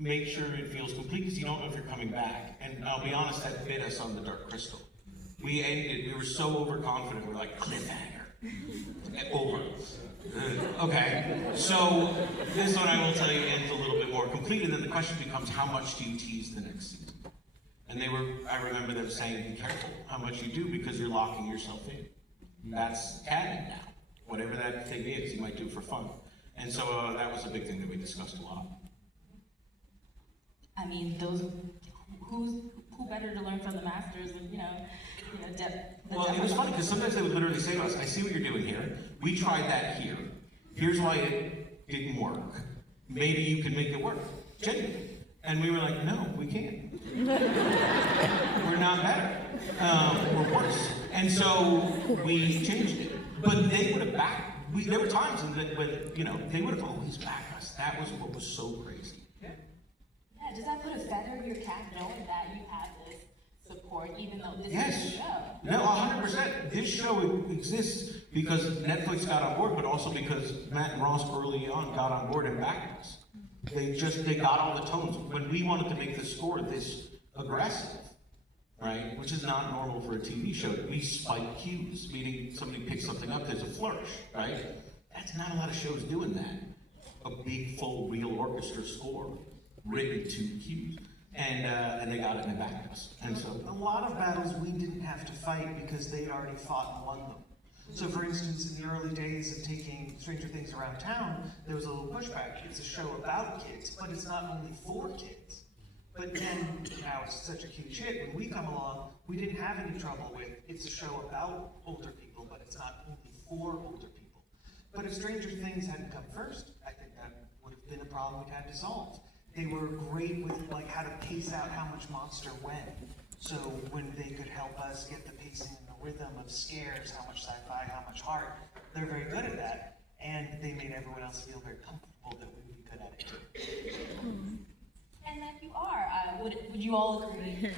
make sure it feels complete because you don't know if you're coming back. And I'll be honest, that bit us on the Dark Crystal. We were so overconfident, we're like, cliffhanger. Over. Okay, so this one I will tell you ends a little bit more complete, and then the question becomes, how much do you tease the next season? And I remember them saying, be careful how much you do because you're locking yourself in. That's canon now. Whatever that thing is, you might do it for fun. And so that was a big thing that we discussed a lot. I mean, who better to learn from the masters and, Well, it was funny because sometimes they would literally say to us, I see what you're doing here. We tried that here. Here's why it didn't work. Maybe you can make it work. Genuinely. And we were like, no, we can't. We're not better. We're worse. And so we changed it. But they would have backed. There were times when they would have always backed us. That was what was so crazy. Yeah, does that put a feather in your cap knowing that you have this support, even though this is a show? No, 100%. This show exists because Netflix got on board, but also because Matt and Ross early on got on board and backed us. They got all the tones. When we wanted to make the score this aggressive, right, which is not normal for a TV show, we spike cues, meaning somebody picks something up, there's a flourish, right? That's not a lot of shows doing that. A big, full, real orchestra score written to cues. And they got it and they backed us. And so a lot of battles we didn't have to fight because they'd already fought and won them. So for instance, in the early days of taking Stranger Things around town, there was a little pushback. It's a show about kids, but it's not only for kids. But then, now it's such a huge hit, when we come along, we didn't have any trouble with, it's a show about older people, but it's not only for older people. But if Stranger Things hadn't come first, I think that would have been a problem we'd had to solve. They were great with how to pace out how much monster when. So when they could help us get the pacing and the rhythm of scares, how much sci-fi, how much heart, they're very good at that. And they made everyone else feel very comfortable that we would be good at it too. And that you are. Would you all agree?